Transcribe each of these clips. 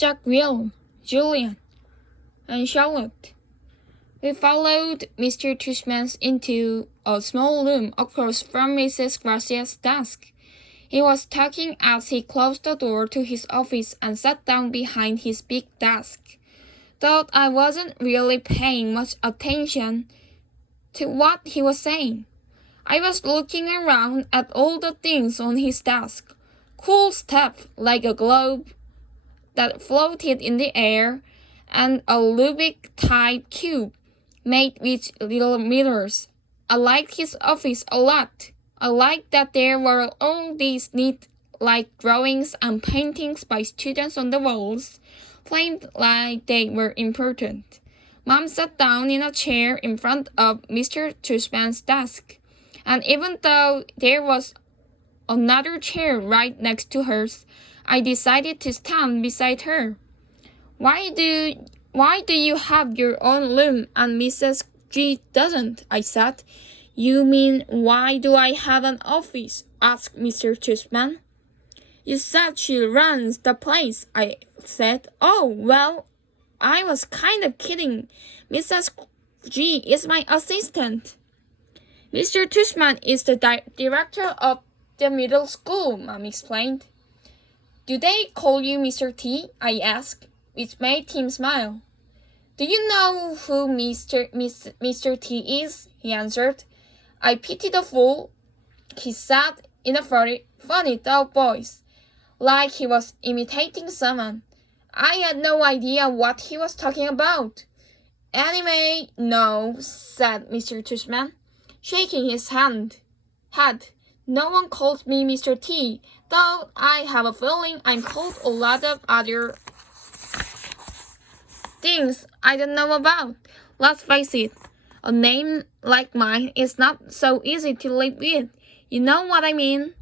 Jack, Will, Julian, and Charlotte. We followed Mr. Tushman into a small room across from Mrs. Garcia's desk. He was talking as he closed the door to his office and sat down behind his big desk. Though I wasn't really paying much attention to what he was saying. I was looking around at all the things on his desk. Cool stuff like a globe that floated in the air and a Rubik-type cube made with little mirrors. I liked his office a lot. I liked that there were all these neat like drawings and paintings by students on the walls, framed like they were important. Mom sat down in a chair in front of Mr. Tushman's desk, and even though there was another chair right next to hers, I decided to stand beside her. Why do you have your own room and Mrs. G doesn't? I said. You mean, why do I have an office? Asked Mr. Tushman. You said she runs the place, I said. Oh, well, I was kind of kidding. Mrs. G is my assistant. Mr. Tushman is the director of the middle school, Mom explained. Do they call you Mr. T? I asked, which made him smile. Do you know who Mr. T is? He answered. I pity the fool, he said in a very funny dull voice, like he was imitating someone. I had no idea what he was talking about. Anyway, no, said Mr. Tushman, shaking his head. No one calls me Mr. T, though I have a feeling I'm called a lot of other things I don't know about. Let's face it, a name like mine is not so easy to live with. You know what I mean?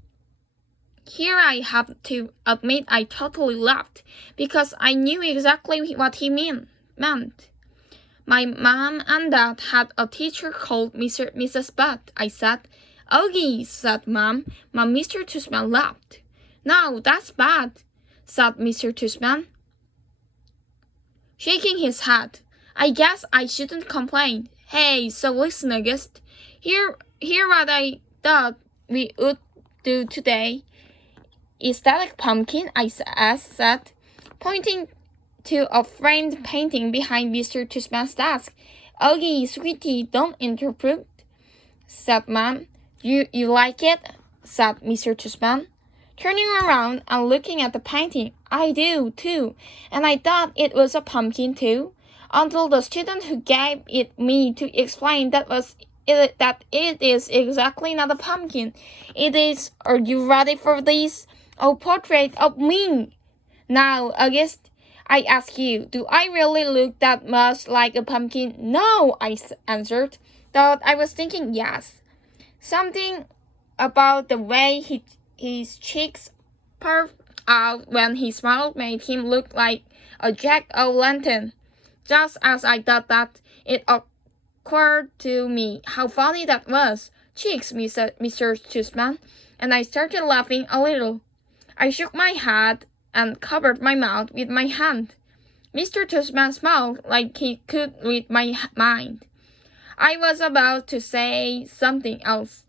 Here I have to admit I totally laughed, because I knew exactly what he meant. My mom and dad had a teacher called Mrs. Butt, I said. Ogie, said Mom. Mr. Tushman laughed. No, that's bad, said Mr. Tushman, shaking his head. I guess I shouldn't complain. Hey, so listen, August. Here what I thought we would do today. Is that a pumpkin? I said, pointing to a framed painting behind Mr. Tushman's desk. Ogie, sweetie, don't interrupt, said Mom. You like it? Said Mr. Tushman, turning around and looking at the painting. I do, too, and I thought it was a pumpkin, too, until the student who gave it me to explain that it is exactly not a pumpkin. It is, are you ready for this? A portrait of me. Now, August, I ask you, do I really look that much like a pumpkin? No, I answered, though I was thinking yes. Something about the way his cheeks puffed out when he smiled made him look like a jack-o'-lantern. Just as I thought that, it occurred to me how funny that was. Cheeks, Mr. Tushman, and I started laughing a little. I shook my head and covered my mouth with my hand. Mr. Tushman smiled like he could read my mind. I was about to say something else,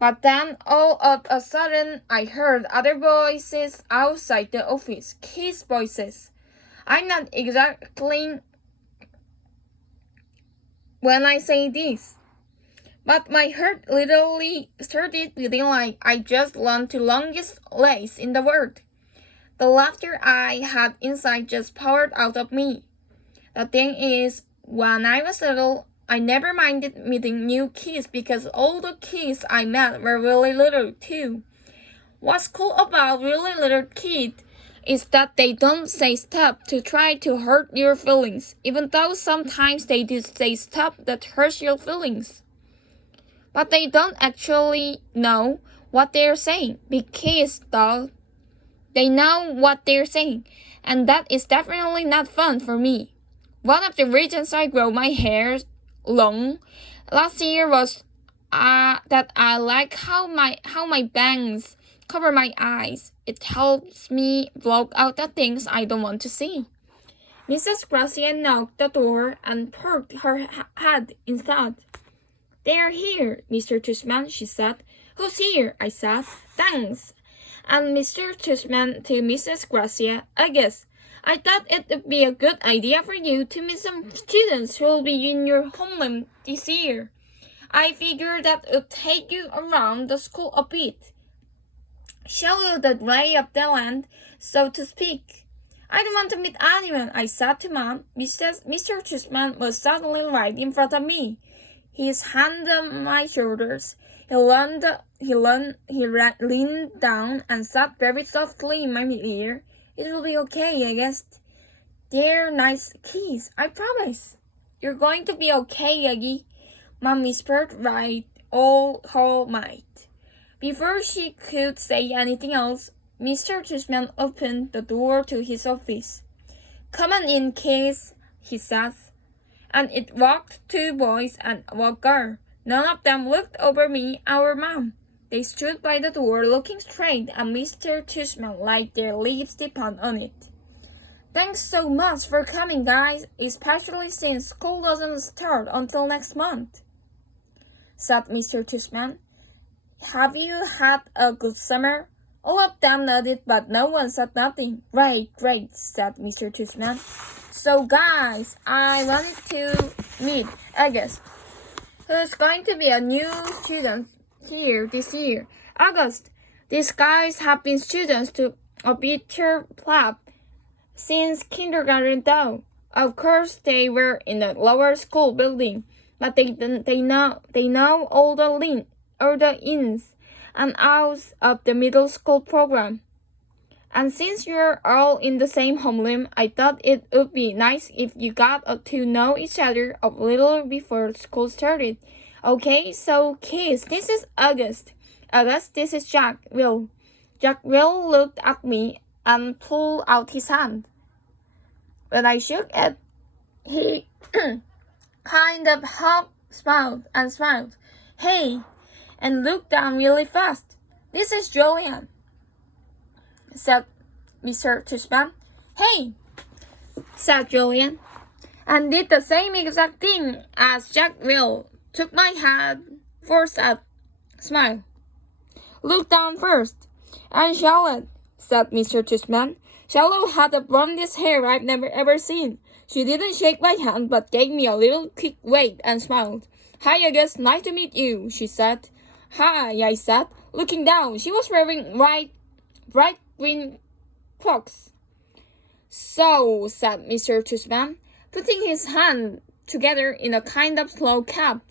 but then all of a sudden I heard other voices outside the office, kids' voices. I'm not exactly when I say this, but my heart literally started beating like I just learned the longest lace in the world. The laughter I had inside just poured out of me. The thing is, when I was little, I never minded meeting new kids because all the kids I met were really little too. What's cool about really little kids is that they don't say stuff to try to hurt your feelings, even though sometimes they do say stuff that hurts your feelings. But they don't actually know what they're saying. Big kids, though, they know what they're saying, and that is definitely not fun for me. One of the reasons I grow my hair long last year was that I like how my bangs cover my eyes. It helps me block out the things I don't want to see. Mrs. Gracia knocked the door and poked her head inside. They're here, Mr. Tushman, she said. Who's here? I said. Thanks. And Mr. Tushman to Mrs. Gracia, I guess. I thought it would be a good idea for you to meet some students who will be in your homeland this year. I figured that it would take you around the school a bit. Show you the lay of the land, so to speak. I don't want to meet anyone, I said to Mom. Mr. Tushman was suddenly right in front of me. His hand on my shoulders. He leaned down and said very softly in my ear, It will be okay, I guess. They're nice kids, I promise. You're going to be okay, Yagi, Mom whispered right all her might. Before she could say anything else, Mr. Tushman opened the door to his office. Come on in, kids, he said. And it walked 2 boys and 1 girl. None of them looked over me or Mom. They stood by the door looking straight at Mr. Tushman like their lives depend on it. Thanks so much for coming, guys, especially since school doesn't start until next month, said Mr. Tushman. Have you had a good summer? All of them nodded, but no one said nothing. Great, said Mr. Tushman. So, guys, I wanted to meet August, who's going to be a new student here this year. August, these guys have been students to a better club since kindergarten though. Of course, they were in the lower school building, but they know all the ins and outs of the middle school program. And since you're all in the same homeroom, I thought it would be nice if you got to know each other a little before school started. Okay, so kids, this is August. August, this is Jack Will. Jack Will looked at me and pulled out his hand. When I shook it, he kind of smiled. Hey, and looked down really fast. This is Julian, said Mr. Tushman. Hey, said Julian, and did the same exact thing as Jack Will. Took my hand, forced a smile. Look down first. And Charlotte, said Mr. Tushman. Charlotte had the blondest hair I've never ever seen. She didn't shake my hand, but gave me a little quick wave and smiled. Hi, August, nice to meet you, she said. Hi, I said, looking down. She was wearing bright green clocks. So, said Mr. Tushman, putting his hand together in a kind of slow cap.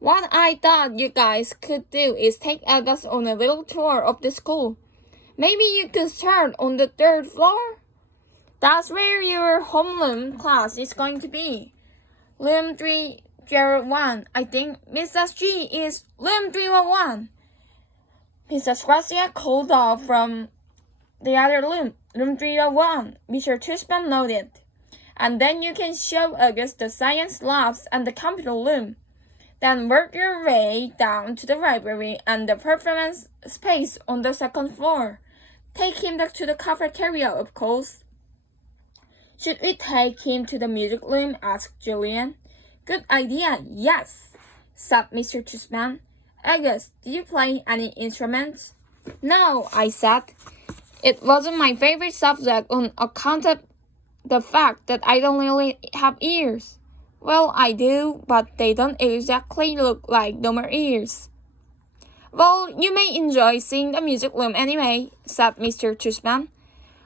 What I thought you guys could do is take August on a little tour of the school. Maybe you could start on the 3rd floor? That's where your homeroom class is going to be. Room 301, I think. Mrs. G is room 301. Mrs. Gracia called off from the other room, room 301. Mr. Tushman nodded. And then you can show August the science labs and the computer room. Then work your way down to the library and the performance space on the 2nd floor. Take him back to the cafeteria, of course. Should we take him to the music room? Asked Julian. Good idea, yes, said Mr. Tushman. August, did you play any instruments? No, I said. It wasn't my favorite subject on account of the fact that I don't really have ears. Well, I do, but they don't exactly look like normal ears. Well, you may enjoy seeing the music room anyway, said Mr. Tushman.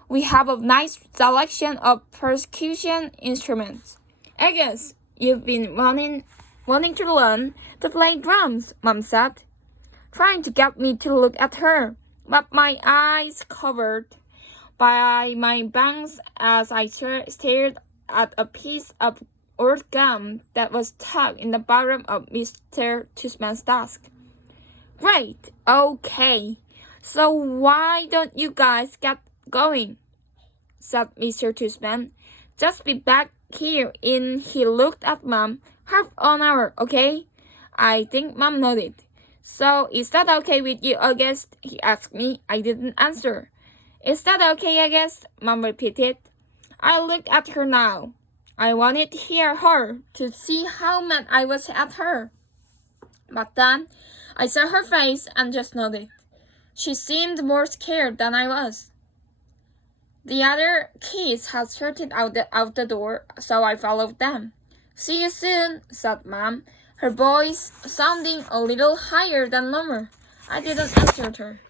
We have a nice selection of percussion instruments. August, you've been wanting to learn to play drums, Mom said, trying to get me to look at her, but my eyes covered by my bangs as I stared at a piece of old gum that was stuck in the bottom of Mr. Tushman's desk. Great, okay. So why don't you guys get going? Said Mr. Tushman. Just be back here he looked at Mom. Half an hour, okay? I think Mom nodded. So, is that okay with you, August? He asked me. I didn't answer. Is that okay, August? Mom repeated. I looked at her now. I wanted to hear her, to see how mad I was at her. But then, I saw her face and just nodded. She seemed more scared than I was. The other kids had started out the door, so I followed them. See you soon, said Mom, her voice sounding a little higher than normal. I didn't answer her.